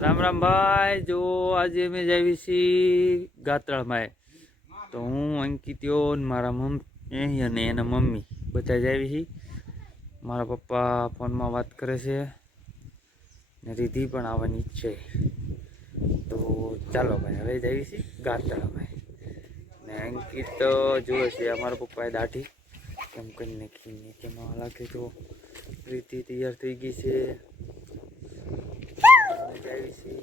રામ રામ ભાઈ, જો આજે અમે જાવી છીએ ગાત્રાળમાં. તો હું અંકિત્યો મારા મમ્મી અને એના મમ્મી બધા જાવી છીએ મારા પપ્પા ફોનમાં વાત કરે છે ને રીધિ પણ આવવાની છે. તો ચાલો ભાઈ, હવે જાવી છીએ ગાત્રાળમાં. ને અંકિત જુએ છે, અમારા પપ્પાએ દાઢી કેમ કરી નાખીને તેમાં લાગે તો રીતિ તૈયાર થઈ ગઈ છે જાવી છીએ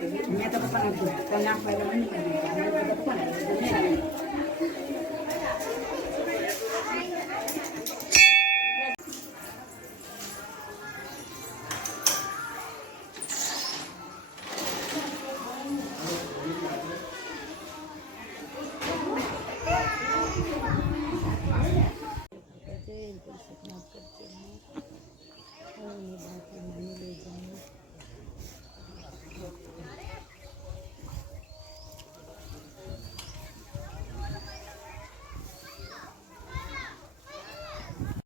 Nyata pa pa nagtutukan na, pero ano pa nagtutukan na.